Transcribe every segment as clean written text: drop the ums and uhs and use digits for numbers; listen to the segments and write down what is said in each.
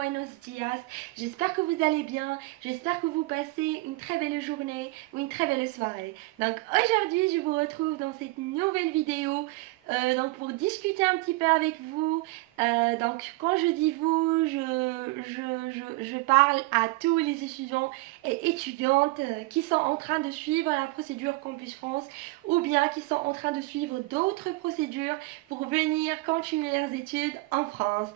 buenos dias. J'espère que vous allez bien. J'espère que vous passez une très belle journée ou une très belle soirée. Donc aujourd'hui, je vous retrouve dans cette nouvelle vidéo pour discuter un petit peu avec vous. Donc quand je dis vous, je parle à tous les étudiants et étudiantes qui sont en train de suivre la procédure Campus France ou bien qui sont en train de suivre d'autres procédures pour venir continuer leurs études en France.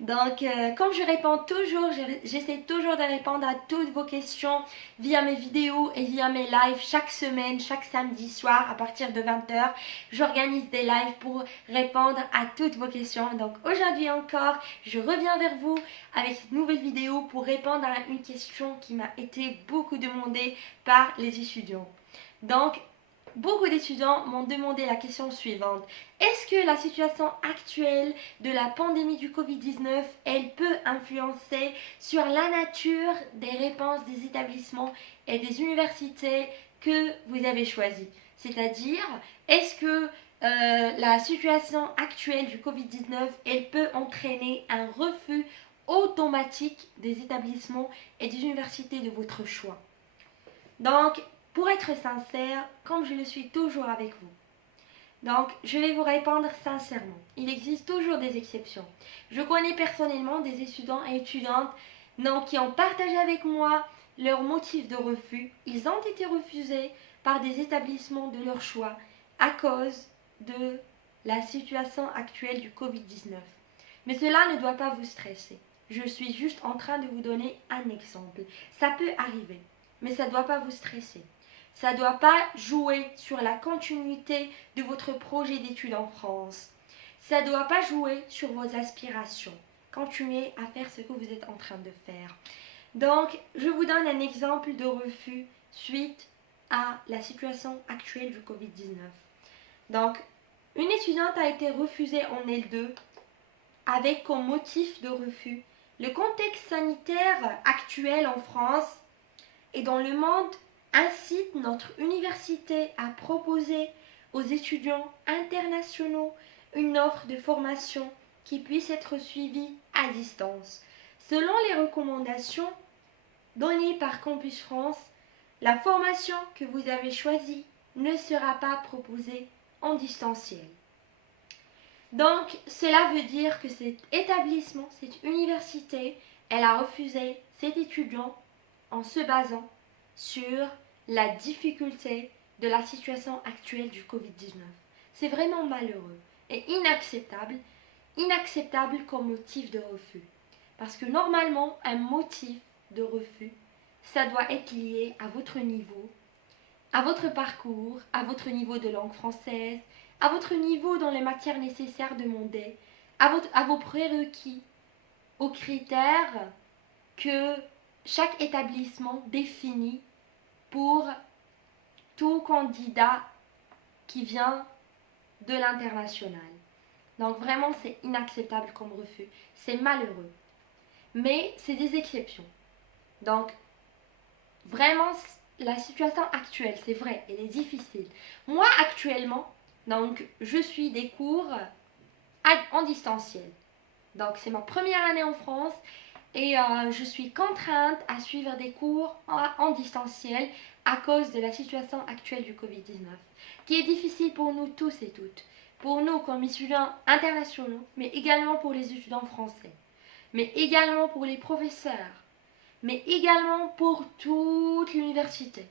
Donc, comme je réponds toujours, j'essaie toujours de répondre à toutes vos questions via mes vidéos et via mes lives chaque semaine, chaque samedi soir à partir de 20h. J'organise des lives pour répondre à toutes vos questions. Donc, aujourd'hui encore, je reviens vers vous avec cette nouvelle vidéo pour répondre à une question qui m'a été beaucoup demandée par les étudiants. Donc, beaucoup d'étudiants m'ont demandé la question suivante. Est-ce que la situation actuelle de la pandémie du Covid-19, elle peut influencer sur la nature des réponses des établissements et des universités que vous avez choisis? C'est-à-dire, est-ce que la situation actuelle du Covid-19, elle peut entraîner un refus automatique des établissements et des universités de votre choix? Donc, pour être sincère, comme je le suis toujours avec vous, donc je vais vous répondre sincèrement. Il existe toujours des exceptions. Je connais personnellement des étudiants et étudiantes qui ont partagé avec moi leurs motifs de refus. Ils ont été refusés par des établissements de leur choix à cause de la situation actuelle du Covid-19. Mais cela ne doit pas vous stresser. Je suis juste en train de vous donner un exemple. Ça peut arriver, mais ça ne doit pas vous stresser. Ça ne doit pas jouer sur la continuité de votre projet d'études en France. Ça ne doit pas jouer sur vos aspirations. Continuez à faire ce que vous êtes en train de faire. Donc, je vous donne un exemple de refus suite à la situation actuelle du Covid-19. Donc, une étudiante a été refusée en L2 avec comme motif de refus le contexte sanitaire actuel en France et dans le monde incite notre université à proposer aux étudiants internationaux une offre de formation qui puisse être suivie à distance. Selon les recommandations données par Campus France, la formation que vous avez choisie ne sera pas proposée en distanciel. Donc, cela veut dire que cet établissement, cette université, elle a refusé cet étudiant en se basant sur la difficulté de la situation actuelle du Covid-19. C'est vraiment malheureux et inacceptable comme motif de refus. Parce que normalement, un motif de refus, ça doit être lié à votre niveau, à votre parcours, à votre niveau de langue française, à votre niveau dans les matières nécessaires demandées, à vos prérequis, aux critères que chaque établissement définit pour tout candidat qui vient de l'international. Donc vraiment, c'est inacceptable comme refus. C'est malheureux. Mais c'est des exceptions. Donc, vraiment, la situation actuelle, c'est vrai, elle est difficile. Moi, actuellement, donc, je suis des cours en distanciel. Donc, c'est ma première année en France et je suis contrainte à suivre des cours en distanciel à cause de la situation actuelle du Covid-19, qui est difficile pour nous tous et toutes. Pour nous comme étudiants internationaux, mais également pour les étudiants français, mais également pour les professeurs, mais également pour toute l'université.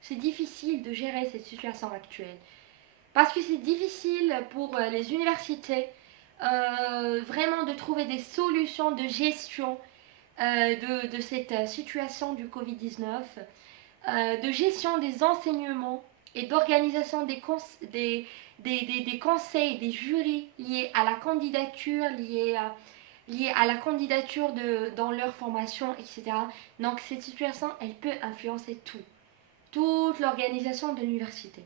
C'est difficile de gérer cette situation actuelle. Parce que c'est difficile pour les universités vraiment de trouver des solutions de gestion de cette situation du Covid-19, de gestion des enseignements et d'organisation des conseils, des jurys liés à la candidature, liés à la candidature dans leur formation, etc. Donc cette situation, elle peut influencer toute l'organisation de l'université.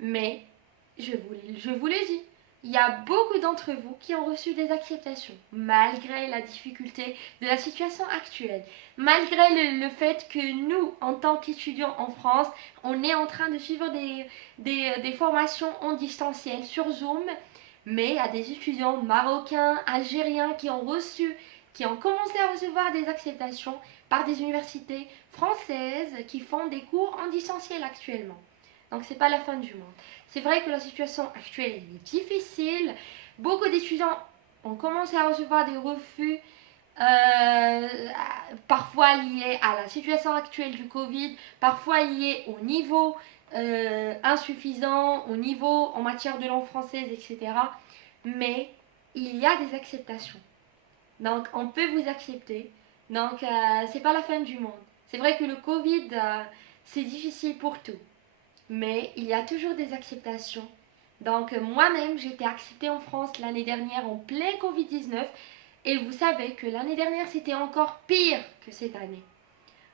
Mais, je vous le dis, il y a beaucoup d'entre vous qui ont reçu des acceptations, malgré la difficulté de la situation actuelle, malgré le fait que nous, en tant qu'étudiants en France, on est en train de suivre des formations en distanciel sur Zoom, mais il y a des étudiants marocains, algériens qui ont reçu qui ont commencé à recevoir des acceptations par des universités françaises qui font des cours en distanciel actuellement. Donc c'est pas la fin du monde. C'est vrai que la situation actuelle est difficile. Beaucoup d'étudiants ont commencé à recevoir des refus, parfois liés à la situation actuelle du Covid, parfois liés au niveau insuffisant, au niveau en matière de langue française, etc. Mais il y a des acceptations. Donc on peut vous accepter. Donc c'est pas la fin du monde. C'est vrai que le Covid, c'est difficile pour tout. Mais il y a toujours des acceptations. Donc moi-même, j'ai été acceptée en France l'année dernière en plein Covid-19. Et vous savez que l'année dernière, c'était encore pire que cette année.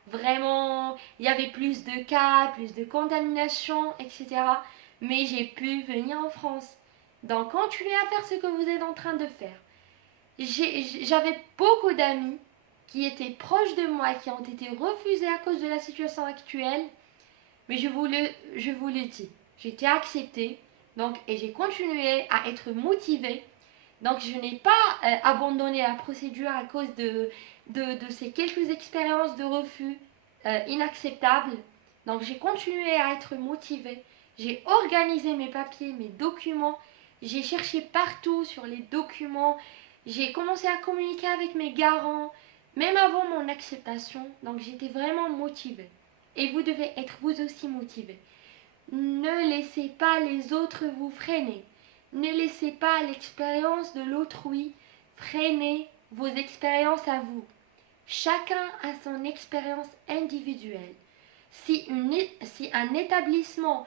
Vraiment, il y avait plus de cas, plus de contamination, etc. Mais j'ai pu venir en France. Donc continuez à faire ce que vous êtes en train de faire. J'avais beaucoup d'amis qui étaient proches de moi, qui ont été refusés à cause de la situation actuelle. Mais je vous le dis, j'étais acceptée donc, et j'ai continué à être motivée. Donc je n'ai pas abandonné la procédure à cause de ces quelques expériences de refus inacceptables. Donc j'ai continué à être motivée. J'ai organisé mes papiers, mes documents. J'ai cherché partout sur les documents. J'ai commencé à communiquer avec mes garants, même avant mon acceptation. Donc j'étais vraiment motivée. Et vous devez être vous aussi motivé. Ne laissez pas les autres vous freiner. Ne laissez pas l'expérience de l'autrui freiner vos expériences à vous. Chacun a son expérience individuelle. Si un établissement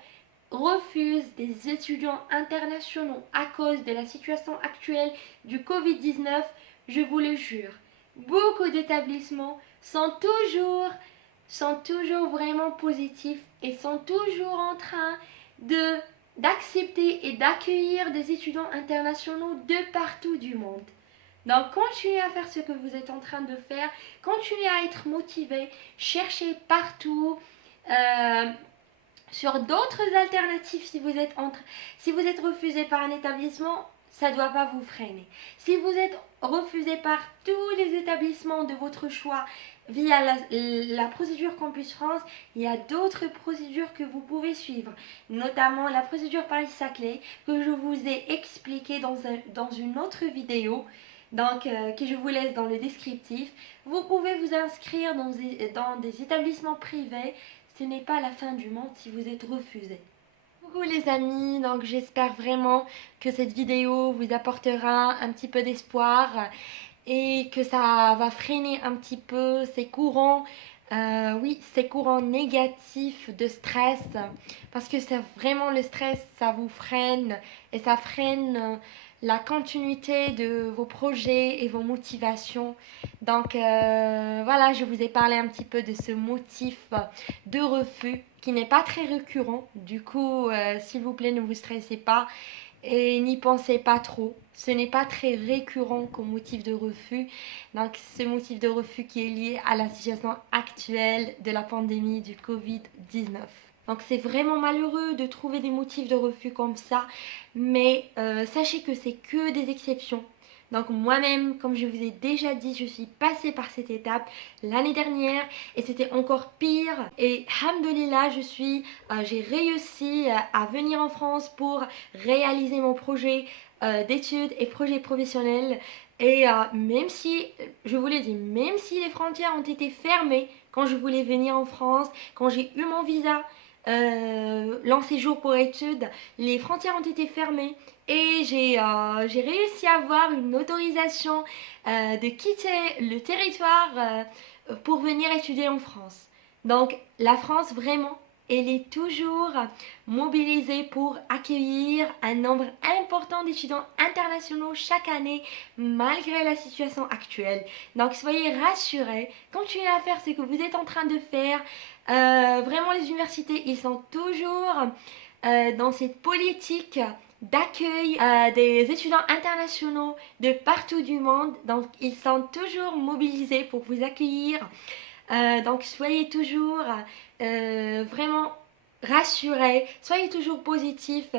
refuse des étudiants internationaux à cause de la situation actuelle du Covid-19, je vous le jure, beaucoup d'établissements sont toujours vraiment positifs et sont toujours en train d'accepter et d'accueillir des étudiants internationaux de partout du monde. Donc continuez à faire ce que vous êtes en train de faire, continuez à être motivé, cherchez partout sur d'autres alternatives. Si vous êtes refusé par un établissement, ça ne doit pas vous freiner. Si vous êtes refusé par tous les établissements de votre choix via la procédure Campus France, il y a d'autres procédures que vous pouvez suivre, notamment la procédure Paris-Saclay que je vous ai expliqué dans une autre vidéo, donc que je vous laisse dans le descriptif. Vous pouvez vous inscrire dans des établissements privés. Ce n'est pas la fin du monde si vous êtes refusé. Coucou les amis, donc j'espère vraiment que cette vidéo vous apportera un petit peu d'espoir et que ça va freiner un petit peu ces courants, ces courants négatifs de stress, parce que c'est vraiment le stress, ça vous freine et ça freine la continuité de vos projets et vos motivations. Donc voilà, je vous ai parlé un petit peu de ce motif de refus qui n'est pas très récurrent. Du coup, s'il vous plaît, ne vous stressez pas et n'y pensez pas trop. Ce n'est pas très récurrent comme motif de refus. Donc ce motif de refus qui est lié à la situation actuelle de la pandémie du Covid-19. Donc c'est vraiment malheureux de trouver des motifs de refus comme ça, mais sachez que c'est que des exceptions. Donc moi-même, comme je vous ai déjà dit, je suis passée par cette étape l'année dernière et c'était encore pire. Et alhamdoulilah, j'ai réussi à venir en France pour réaliser mon projet d'études et projet professionnel. Et même si, je vous l'ai dit, même si les frontières ont été fermées quand je voulais venir en France, quand j'ai eu mon visa, long séjour pour études, les frontières ont été fermées et j'ai réussi à avoir une autorisation de quitter le territoire pour venir étudier en France. Donc la France vraiment, elle est toujours mobilisée pour accueillir un nombre important d'étudiants internationaux chaque année malgré la situation actuelle. Donc soyez rassurés, continuez à faire ce que vous êtes en train de faire. Vraiment les universités, ils sont toujours dans cette politique d'accueil des étudiants internationaux de partout du monde. Donc ils sont toujours mobilisés pour vous accueillir. Donc soyez toujours vraiment rassurés, soyez toujours positifs,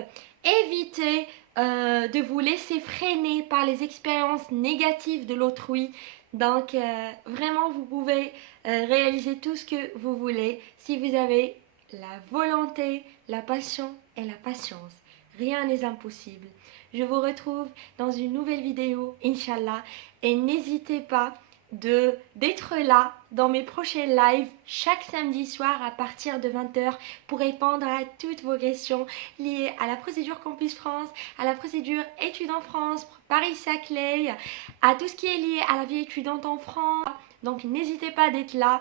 évitez de vous laisser freiner par les expériences négatives de l'autrui. Donc vraiment vous pouvez réaliser tout ce que vous voulez si vous avez la volonté, la passion et la patience. Rien n'est impossible. Je vous retrouve dans une nouvelle vidéo, Inch'Allah. Et n'hésitez pas d'être là dans mes prochains lives chaque samedi soir à partir de 20h pour répondre à toutes vos questions liées à la procédure Campus France, à la procédure études en France, Paris-Saclay, à tout ce qui est lié à la vie étudiante en France. Donc n'hésitez pas d'être là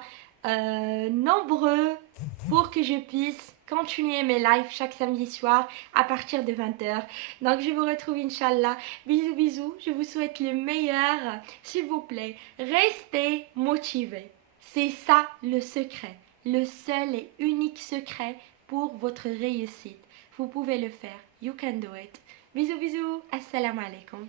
nombreux pour que je puisse continuer mes lives chaque samedi soir à partir de 20h. Donc je vous retrouve Inch'Allah. Bisous bisous, je vous souhaite le meilleur. S'il vous plaît, restez motivés. C'est ça le secret, le seul et unique secret pour votre réussite. Vous pouvez le faire. You can do it. Bisous bisous, assalamu alaikum.